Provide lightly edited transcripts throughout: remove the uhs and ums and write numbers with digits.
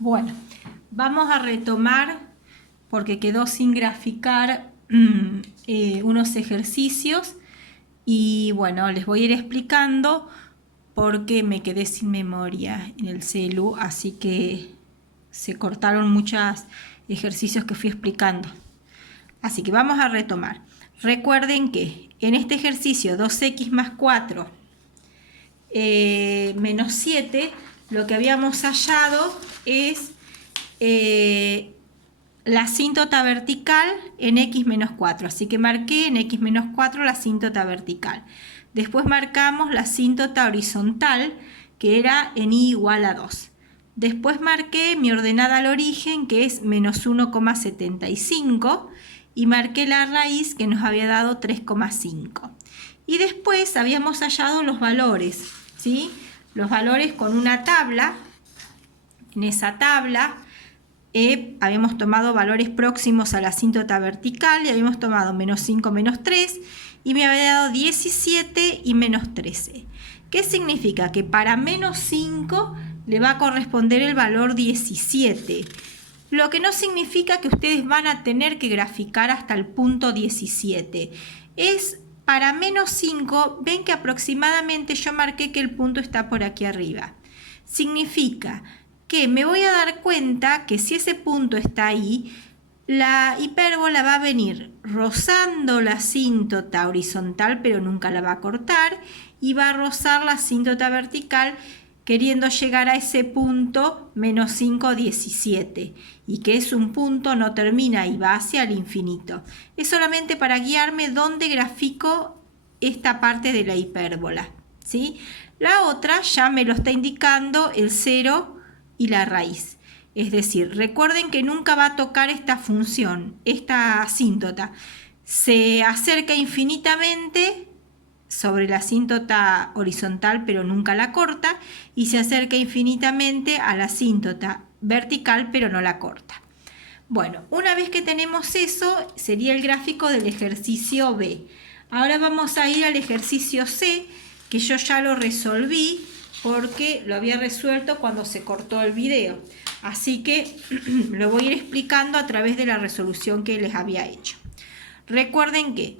Bueno, vamos a retomar, porque quedó sin graficar, unos ejercicios y bueno, les voy a ir explicando porque me quedé sin memoria en el celu, así que se cortaron muchos ejercicios que fui explicando. Así que vamos a retomar. Recuerden que en este ejercicio 2x más 4 menos 7, lo que habíamos hallado es la asíntota vertical en x menos 4. Así que marqué en x menos 4 la asíntota vertical. Después marcamos la asíntota horizontal, que era en y igual a 2. Después marqué mi ordenada al origen, que es menos 1,75. Y marqué la raíz, que nos había dado 3,5. Y después habíamos hallado los valores, ¿sí? Los valores con una tabla. En esa tabla habíamos tomado valores próximos a la asíntota vertical y habíamos tomado menos 5, menos 3 y me había dado 17 y menos 13. ¿Qué significa? Que para menos 5 le va a corresponder el valor 17. Lo que no significa que ustedes van a tener que graficar hasta el punto 17. Es para menos 5, ven que aproximadamente yo marqué que el punto está por aquí arriba. Significa que me voy a dar cuenta que si ese punto está ahí, la hipérbola va a venir rozando la asíntota horizontal, pero nunca la va a cortar, y va a rozar la asíntota vertical, queriendo llegar a ese punto menos 5, 17, y que es un punto, no termina y va hacia el infinito. Es solamente para guiarme dónde grafico esta parte de la hipérbola, ¿sí? La otra ya me lo está indicando el 0 y la raíz. Es decir, recuerden que nunca va a tocar esta función, esta asíntota. Se acerca infinitamente sobre la asíntota horizontal, pero nunca la corta, y se acerca infinitamente a la asíntota vertical, pero no la corta. Bueno, una vez que tenemos eso, sería el gráfico del ejercicio B. Ahora vamos a ir al ejercicio C, que yo ya lo resolví, porque lo había resuelto cuando se cortó el video. Así que lo voy a ir explicando a través de la resolución que les había hecho. Recuerden que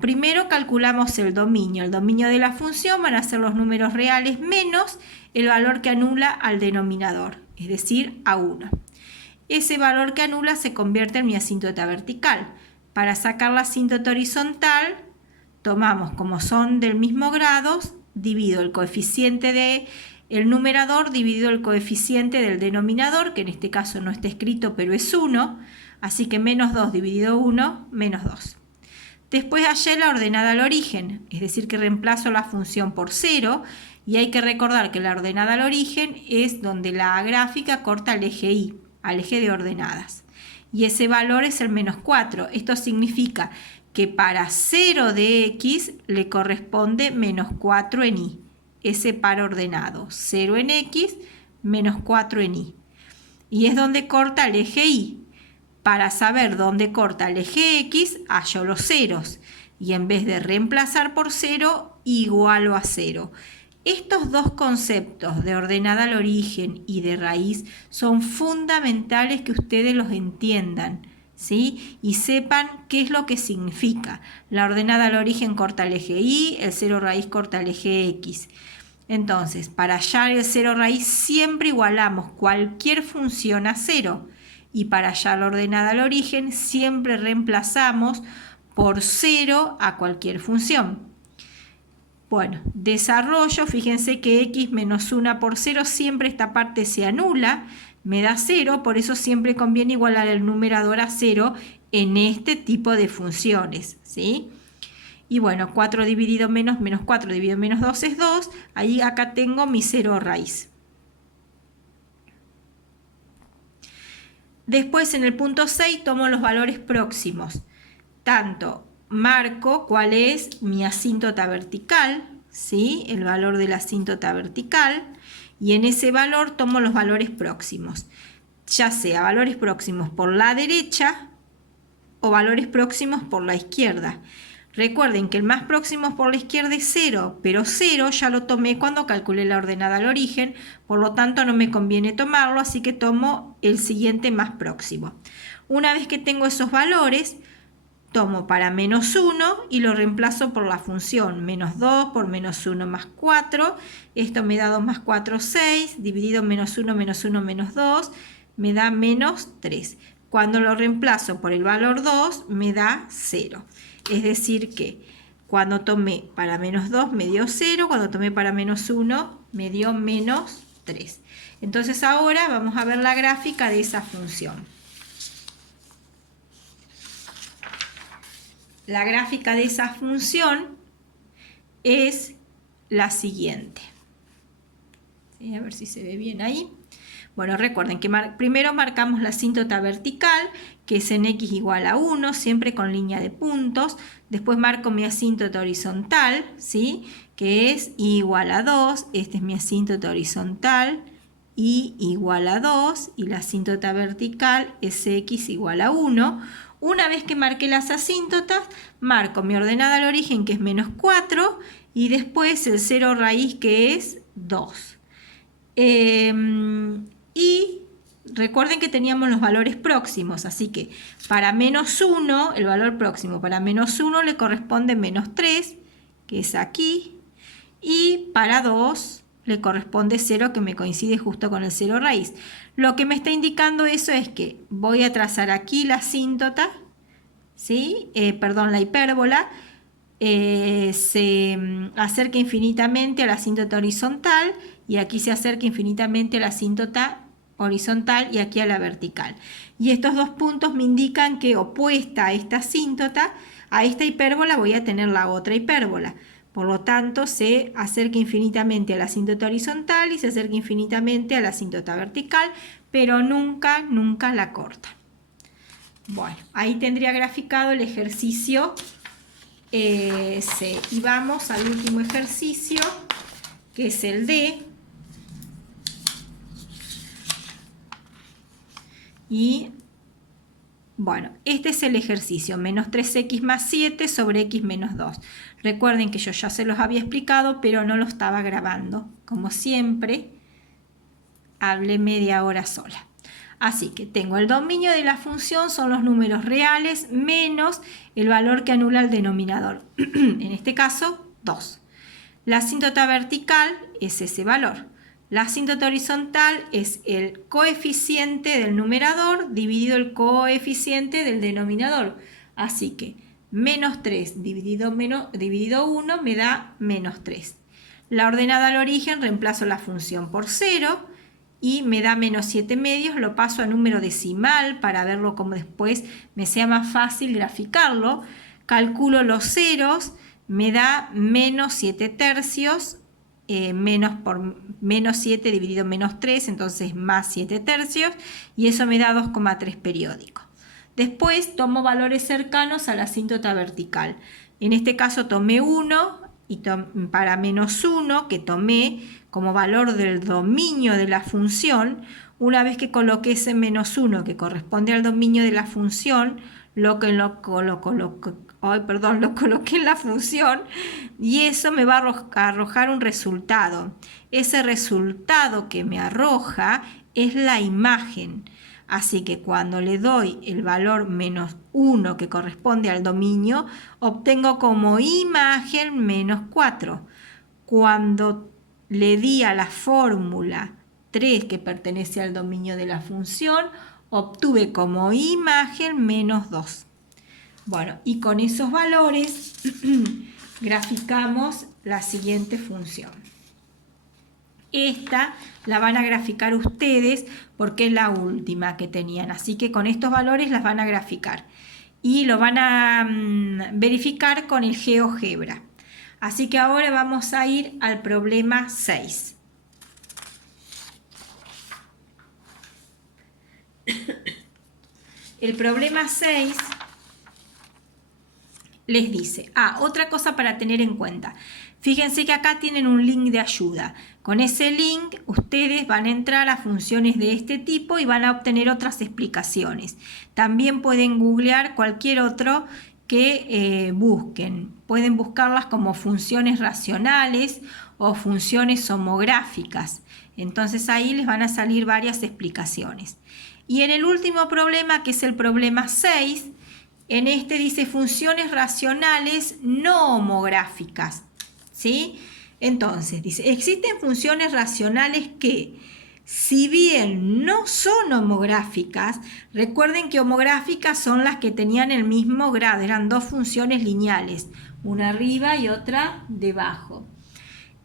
primero calculamos el dominio. El dominio de la función van a ser los números reales menos el valor que anula al denominador, es decir, a 1. Ese valor que anula se convierte en mi asíntota vertical. Para sacar la asíntota horizontal, tomamos, como son del mismo grado, divido el coeficiente del numerador dividido el coeficiente del denominador, que en este caso no está escrito, pero es 1. Así que menos 2 dividido 1, menos 2. Después hallé la ordenada al origen, es decir, que reemplazo la función por 0, y hay que recordar que la ordenada al origen es donde la gráfica corta al eje Y, al eje de ordenadas. Y ese valor es el menos 4. Esto significa que para 0 de x le corresponde menos 4 en y. Ese par ordenado, 0 en x, menos 4 en y. Y es donde corta el eje Y. Para saber dónde corta el eje X, hallo los ceros. Y en vez de reemplazar por 0, igualo a 0. Estos dos conceptos de ordenada al origen y de raíz son fundamentales que ustedes los entiendan, ¿sí? Y sepan qué es lo que significa. La ordenada al origen corta el eje Y, el 0 raíz corta el eje X. Entonces, para hallar el 0 raíz siempre igualamos cualquier función a 0. Y para hallar la ordenada al origen siempre reemplazamos por 0 a cualquier función. Bueno, desarrollo, fíjense que x menos 1 por 0, siempre esta parte se anula, me da 0, por eso siempre conviene igualar el numerador a 0 en este tipo de funciones, ¿sí? Y bueno, 4 dividido menos 4 dividido menos 2 es 2, ahí acá tengo mi 0 raíz. Después en el punto 6 tomo los valores próximos. Tanto marco cuál es mi asíntota vertical, ¿sí? El valor de la asíntota vertical. Y en ese valor tomo los valores próximos. Ya sea valores próximos por la derecha o valores próximos por la izquierda. Recuerden que el más próximo por la izquierda es 0, pero 0 ya lo tomé cuando calculé la ordenada al origen, por lo tanto no me conviene tomarlo, así que tomo el siguiente más próximo. Una vez que tengo esos valores, tomo para menos 1 y lo reemplazo por la función menos 2 por menos 1 más 4. Esto me da 2 más 4, 6, dividido menos 1, menos 1, menos 2, me da menos 3. Cuando lo reemplazo por el valor 2, me da 0. Es decir que cuando tomé para menos 2 me dio 0, cuando tomé para menos 1 me dio menos 3. Entonces ahora vamos a ver la gráfica de esa función. La gráfica de esa función es la siguiente. ¿Sí? A ver si se ve bien ahí. Bueno, recuerden que primero marcamos la asíntota vertical, que es en x igual a 1, siempre con línea de puntos. Después marco mi asíntota horizontal, ¿sí? Que es y igual a 2. Este es mi asíntota horizontal, y igual a 2. Y la asíntota vertical es x igual a 1. Una vez que marqué las asíntotas, marco mi ordenada al origen, que es menos 4, y después el 0 raíz, que es 2. Y recuerden que teníamos los valores próximos, así que para menos 1, el valor próximo para menos 1 le corresponde menos 3, que es aquí, y para 2 le corresponde 0, que me coincide justo con el 0 raíz. Lo que me está indicando eso es que voy a trazar aquí la asíntota, ¿sí? La hipérbola, se acerca infinitamente a la asíntota horizontal, y aquí se acerca infinitamente a la asíntota horizontal y aquí a la vertical. Y estos dos puntos me indican que opuesta a esta asíntota, a esta hipérbola, voy a tener la otra hipérbola. Por lo tanto, se acerca infinitamente a la asíntota horizontal y se acerca infinitamente a la asíntota vertical, pero nunca, nunca la corta. Bueno, ahí tendría graficado el ejercicio C. Y vamos al último ejercicio, que es el D. Y bueno, este es el ejercicio, menos 3x más 7 sobre x menos 2. Recuerden que yo ya se los había explicado, pero no lo estaba grabando. Como siempre, hablé media hora sola. Así que tengo el dominio de la función, son los números reales, menos el valor que anula el denominador. En este caso, 2. La asíntota vertical es ese valor. La asíntota horizontal es el coeficiente del numerador dividido el coeficiente del denominador. Así que menos 3 dividido 1 me da menos 3. La ordenada al origen reemplazo la función por 0 y me da menos 7 medios. Lo paso a número decimal para verlo como después me sea más fácil graficarlo. Calculo los ceros, me da menos 7 tercios. Menos 7 dividido menos 3, entonces más 7 tercios, y eso me da 2,3 periódico. Después tomo valores cercanos a la asíntota vertical. En este caso tomé 1, y para menos 1, que tomé como valor del dominio de la función, una vez que coloqué ese menos 1 que corresponde al dominio de la función, lo coloqué en la función, y eso me va a arrojar un resultado. Ese resultado que me arroja es la imagen. Así que cuando le doy el valor menos 1 que corresponde al dominio, obtengo como imagen menos 4. Cuando le di a la fórmula 3 que pertenece al dominio de la función, obtuve como imagen menos 2. Bueno, y con esos valores graficamos la siguiente función. Esta la van a graficar ustedes porque es la última que tenían. Así que con estos valores las van a graficar. Y lo van a verificar con el GeoGebra. Así que ahora vamos a ir al problema 6. El problema 6 les dice, otra cosa para tener en cuenta. Fíjense que acá tienen un link de ayuda. Con ese link ustedes van a entrar a funciones de este tipo y van a obtener otras explicaciones. También pueden googlear cualquier otro que busquen. Pueden buscarlas como funciones racionales o funciones homográficas. Entonces ahí les van a salir varias explicaciones. Y en el último problema, que es el problema 6, en este dice funciones racionales no homográficas, ¿sí? Entonces dice, existen funciones racionales que, si bien no son homográficas, recuerden que homográficas son las que tenían el mismo grado, eran dos funciones lineales, una arriba y otra debajo.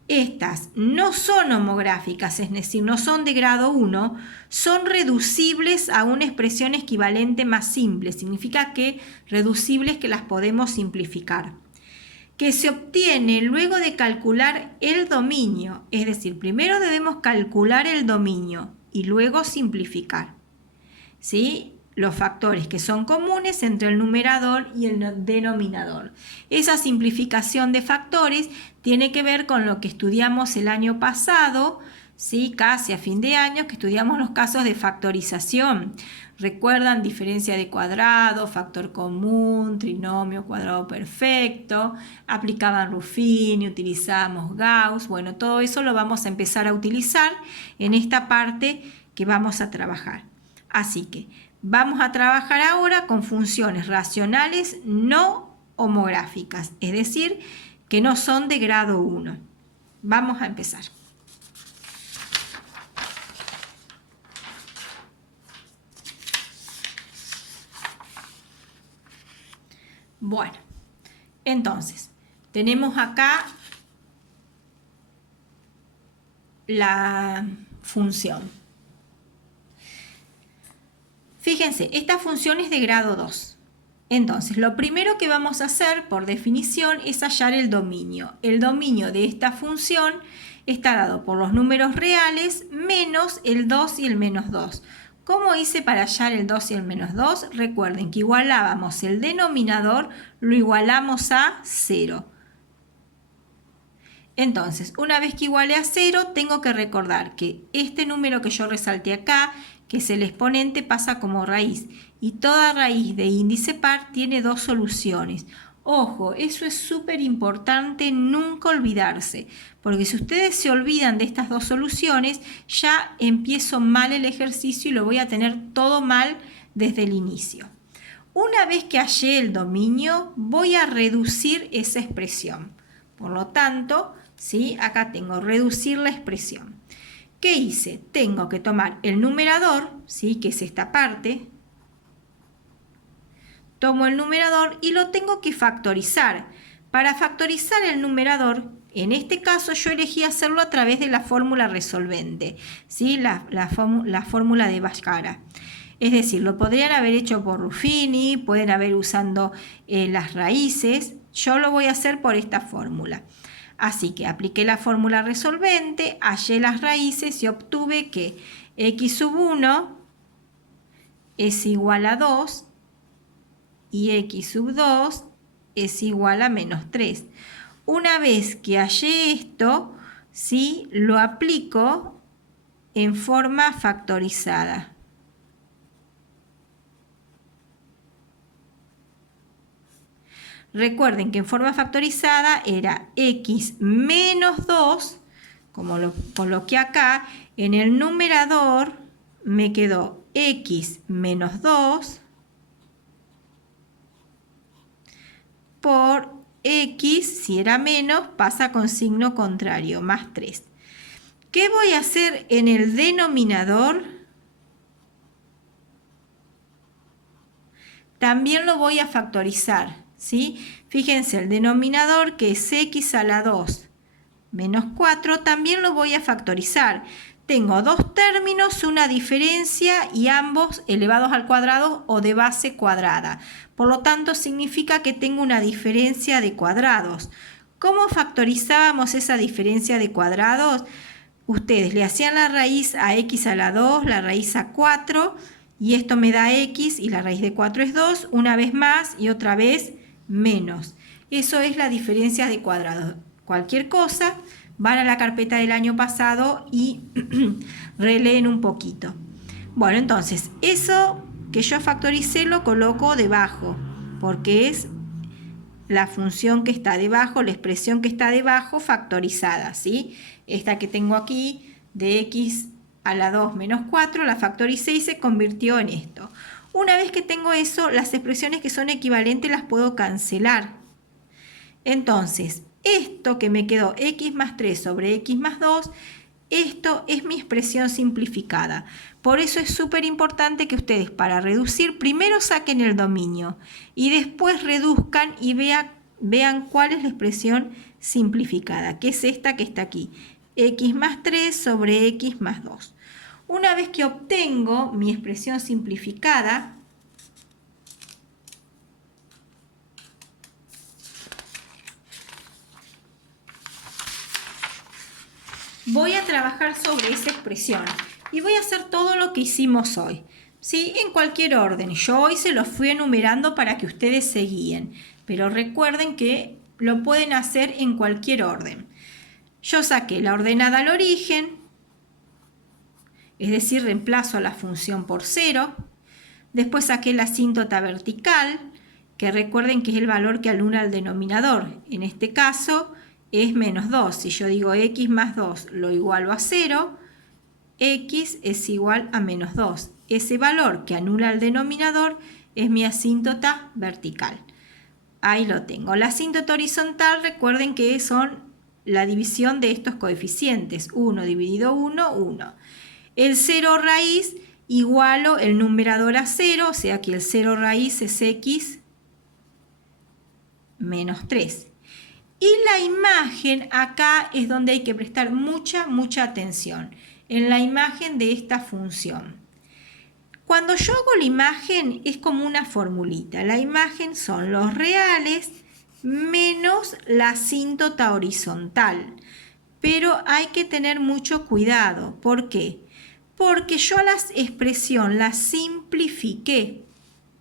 Estas no son homográficas, es decir, no son de grado 1, son reducibles a una expresión equivalente más simple. Significa que reducibles que las podemos simplificar. Que se obtiene luego de calcular el dominio. Es decir, primero debemos calcular el dominio y luego simplificar, ¿sí? Los factores que son comunes entre el numerador y el denominador. Esa simplificación de factores tiene que ver con lo que estudiamos el año pasado, ¿sí? Casi a fin de año, que estudiamos los casos de factorización. Recuerdan diferencia de cuadrado, factor común, trinomio, cuadrado perfecto, aplicaban Ruffini, utilizábamos Gauss. Bueno, todo eso lo vamos a empezar a utilizar en esta parte que vamos a trabajar. Así que vamos a trabajar ahora con funciones racionales no homográficas, es decir, que no son de grado 1. Vamos a empezar. Bueno, entonces, tenemos acá la función. Fíjense, esta función es de grado 2. Entonces, lo primero que vamos a hacer, por definición, es hallar el dominio. El dominio de esta función está dado por los números reales menos el 2 y el menos 2. ¿Cómo hice para hallar el 2 y el menos 2? Recuerden que igualábamos el denominador, lo igualamos a 0. Entonces, una vez que iguale a 0, tengo que recordar que este número que yo resalté acá, que es el exponente, pasa como raíz. Y toda raíz de índice par tiene dos soluciones. Ojo, eso es súper importante, nunca olvidarse. Porque si ustedes se olvidan de estas dos soluciones, ya empiezo mal el ejercicio y lo voy a tener todo mal desde el inicio. Una vez que hallé el dominio, voy a reducir esa expresión. Por lo tanto, ¿sí? Acá tengo reducir la expresión. ¿Qué hice? Tengo que tomar el numerador, ¿sí? Que es esta parte. Tomo el numerador y lo tengo que factorizar. Para factorizar el numerador, en este caso yo elegí hacerlo a través de la fórmula resolvente, ¿sí? La fórmula de Bhaskara. Es decir, lo podrían haber hecho por Ruffini, pueden haber usando las raíces. Yo lo voy a hacer por esta fórmula. Así que apliqué la fórmula resolvente, hallé las raíces y obtuve que x sub 1 es igual a 2 y x sub 2 es igual a menos 3. Una vez que hallé esto, ¿sí? Lo aplico en forma factorizada. Recuerden que en forma factorizada era x menos 2, como lo coloqué acá, en el numerador me quedó x menos 2 por x, si era menos, pasa con signo contrario, más 3. ¿Qué voy a hacer en el denominador? También lo voy a factorizar, ¿sí? Fíjense, el denominador, que es x a la 2 menos 4, también lo voy a factorizar. Tengo dos términos, una diferencia y ambos elevados al cuadrado o de base cuadrada. Por lo tanto, significa que tengo una diferencia de cuadrados. ¿Cómo factorizábamos esa diferencia de cuadrados? Ustedes le hacían la raíz a x a la 2, la raíz a 4, y esto me da x, y la raíz de 4 es 2, una vez más y otra vez menos. Eso es la diferencia de cuadrados. Cualquier cosa, van a la carpeta del año pasado y releen un poquito. Bueno, entonces, eso que yo factoricé lo coloco debajo, porque es la función que está debajo, la expresión que está debajo factorizada, ¿sí? Esta que tengo aquí de x a la 2 menos 4, la factoricé y se convirtió en esto. Una vez que tengo eso, las expresiones que son equivalentes las puedo cancelar. Entonces, esto que me quedó x más 3 sobre x más 2, esto es mi expresión simplificada. Por eso es súper importante que ustedes, para reducir, primero saquen el dominio y después reduzcan y vean cuál es la expresión simplificada, que es esta que está aquí, x más 3 sobre x más 2. Una vez que obtengo mi expresión simplificada, voy a trabajar sobre esa expresión y voy a hacer todo lo que hicimos hoy, ¿sí? En cualquier orden. Yo hoy se los fui enumerando para que ustedes se guíen, pero recuerden que lo pueden hacer en cualquier orden. Yo saqué la ordenada al origen, es decir, reemplazo a la función por 0. Después saqué la asíntota vertical, que recuerden que es el valor que anula al denominador. En este caso es menos 2. Si yo digo x más 2 lo igualo a 0, x es igual a menos 2. Ese valor que anula al denominador es mi asíntota vertical. Ahí lo tengo. La asíntota horizontal, recuerden que son la división de estos coeficientes. 1 dividido 1, 1. El 0 raíz igualo el numerador a 0, o sea que el 0 raíz es x menos 3. Y la imagen acá es donde hay que prestar mucha atención, en la imagen de esta función. Cuando yo hago la imagen es como una formulita. La imagen son los reales menos la asíntota horizontal. Pero hay que tener mucho cuidado. ¿Por qué? Porque yo la expresión la simplifiqué,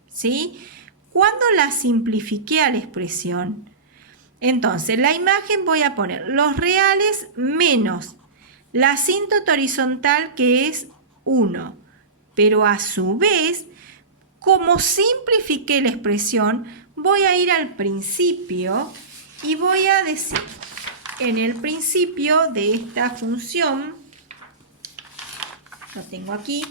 ¿sí? Cuando la simplifiqué a la expresión, entonces la imagen voy a poner los reales menos la asíntota horizontal, que es 1. Pero a su vez, como simplifiqué la expresión, voy a ir al principio y voy a decir, en el principio de esta función, lo tengo aquí,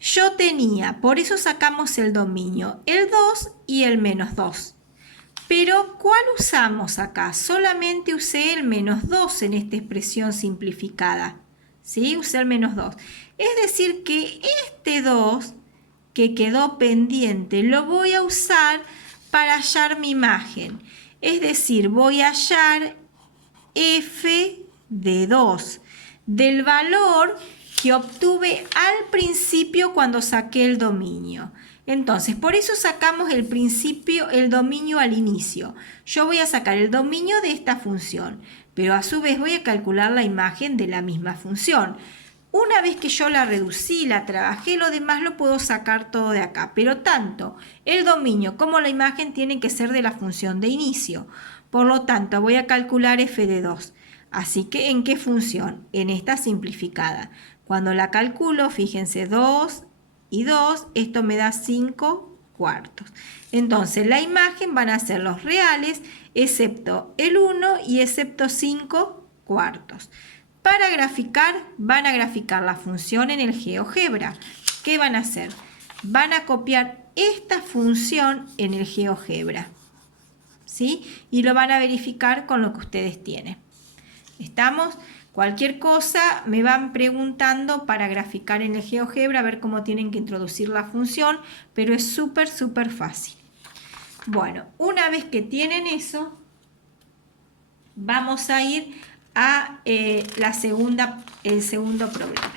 yo tenía, por eso sacamos el dominio, el 2 y el menos 2. Pero, ¿cuál usamos acá? Solamente usé el menos 2 en esta expresión simplificada. ¿Sí? Usé el menos 2. Es decir que este 2 que quedó pendiente lo voy a usar para hallar mi imagen. Es decir, voy a hallar f de 2 del valor que obtuve al principio cuando saqué el dominio. Entonces, por eso sacamos el dominio al inicio. Yo voy a sacar el dominio de esta función, pero a su vez voy a calcular la imagen de la misma función. Una vez que yo la reducí, la trabajé, lo demás lo puedo sacar todo de acá. Pero tanto el dominio como la imagen tienen que ser de la función de inicio. Por lo tanto, voy a calcular f de 2. Así que, ¿en qué función? En esta simplificada. Cuando la calculo, fíjense, 2 y 2, esto me da 5 cuartos. Entonces, la imagen van a ser los reales, excepto el 1 y excepto 5 cuartos. Para graficar, van a graficar la función en el GeoGebra. ¿Qué van a hacer? Van a copiar esta función en el GeoGebra, ¿sí? Y lo van a verificar con lo que ustedes tienen. ¿Estamos? Cualquier cosa me van preguntando para graficar en el GeoGebra, a ver cómo tienen que introducir la función, pero es súper fácil. Bueno, una vez que tienen eso, vamos a ir a el segundo problema.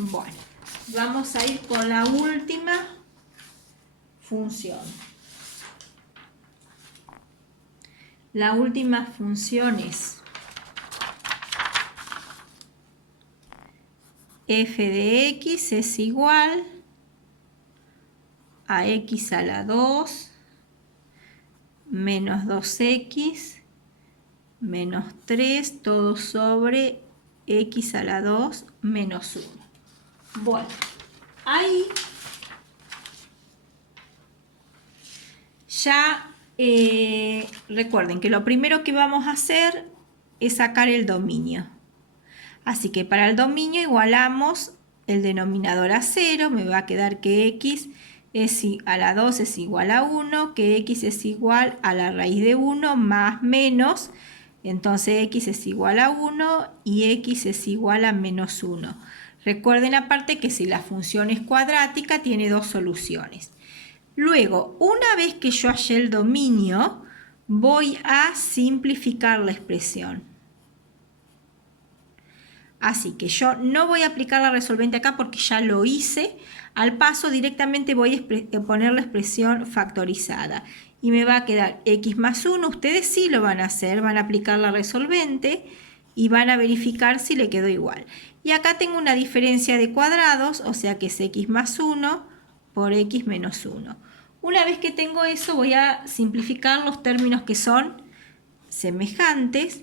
Bueno, vamos a ir con la última función. La última función es f de x es igual a x a la 2 menos 2x menos 3, todo sobre x a la 2 menos 1. Bueno, ahí ya recuerden que lo primero que vamos a hacer es sacar el dominio. Así que para el dominio igualamos el denominador a 0, me va a quedar que x a la 2 es igual a 1, que x es igual a la raíz de 1 más menos, entonces x es igual a 1 y x es igual a menos 1. Recuerden aparte que si la función es cuadrática tiene dos soluciones. Luego, una vez que yo hallé el dominio, voy a simplificar la expresión. Así que yo no voy a aplicar la resolvente acá porque ya lo hice. Al paso directamente voy a poner la expresión factorizada. Y me va a quedar x más 1. Ustedes sí lo van a hacer, van a aplicar la resolvente y van a verificar si le quedó igual. Y acá tengo una diferencia de cuadrados, o sea que es x más 1 por x menos 1. Una vez que tengo eso, voy a simplificar los términos que son semejantes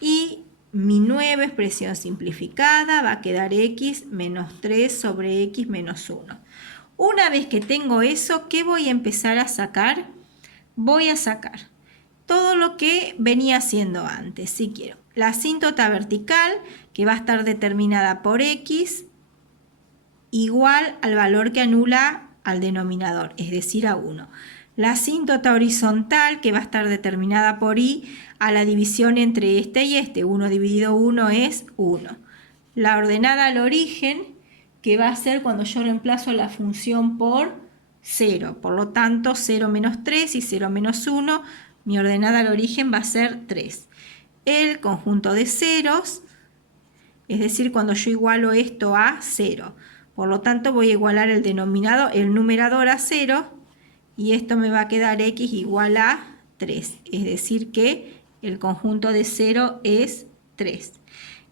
y mi nueva expresión simplificada va a quedar x menos 3 sobre x menos 1. Una vez que tengo eso, ¿qué voy a empezar a sacar? Voy a sacar todo lo que venía haciendo antes, si quiero. La asíntota vertical, que va a estar determinada por x, igual al valor que anula al denominador, es decir, a 1. La asíntota horizontal, que va a estar determinada por y, a la división entre este y este. 1 dividido 1 es 1. La ordenada al origen, que va a ser cuando yo reemplazo la función por 0. Por lo tanto, 0 menos 3 y 0 menos 1, mi ordenada al origen va a ser 3. El conjunto de ceros, es decir, cuando yo igualo esto a 0. Por lo tanto, voy a igualar el numerador a 0 y esto me va a quedar x igual a 3. Es decir, que el conjunto de 0 es 3.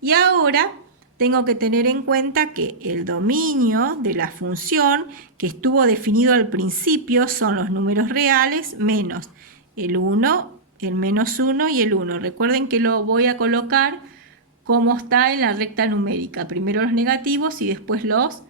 Y ahora tengo que tener en cuenta que el dominio de la función que estuvo definido al principio son los números reales menos el 1, el menos 1 y el 1. Recuerden que lo voy a colocar como está en la recta numérica. Primero los negativos y después los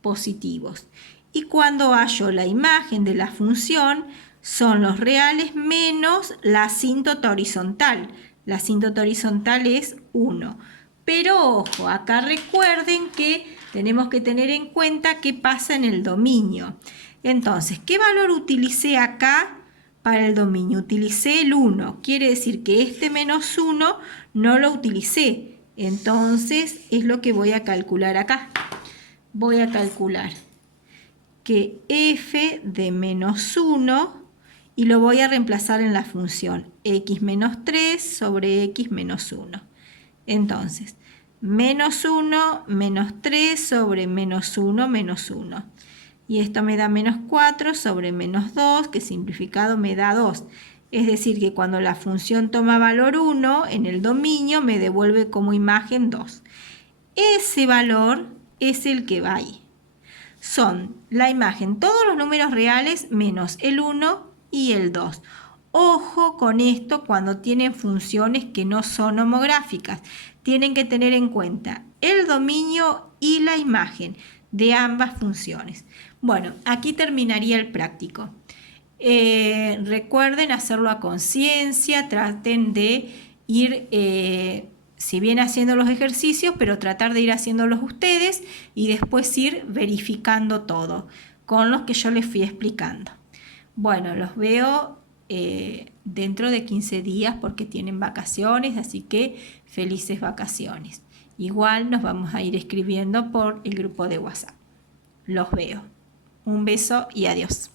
positivos. Y cuando hallo la imagen de la función, son los reales menos la asíntota horizontal. La asíntota horizontal es 1. Pero ojo, acá recuerden que tenemos que tener en cuenta qué pasa en el dominio. Entonces, ¿qué valor utilicé acá para el dominio? Utilicé el 1. Quiere decir que este menos 1 no lo utilicé. Entonces, es lo que voy a calcular acá. Voy a calcular que f de menos 1 y lo voy a reemplazar en la función x menos 3 sobre x menos 1. Entonces, menos 1 menos 3 sobre menos 1 menos 1. Y esto me da menos 4 sobre menos 2, que simplificado me da 2. Es decir, que cuando la función toma valor 1, en el dominio me devuelve como imagen 2. Ese valor es el que va ahí. Son la imagen, todos los números reales menos el 1 y el 2. Ojo con esto cuando tienen funciones que no son homográficas. Tienen que tener en cuenta el dominio y la imagen de ambas funciones. Bueno, aquí terminaría el práctico. Recuerden hacerlo a conciencia, traten de ir, si bien haciendo los ejercicios, pero tratar de ir haciéndolos ustedes y después ir verificando todo con los que yo les fui explicando. Bueno, los veo dentro de 15 días porque tienen vacaciones, así que felices vacaciones. Igual nos vamos a ir escribiendo por el grupo de WhatsApp. Los veo. Un beso y adiós.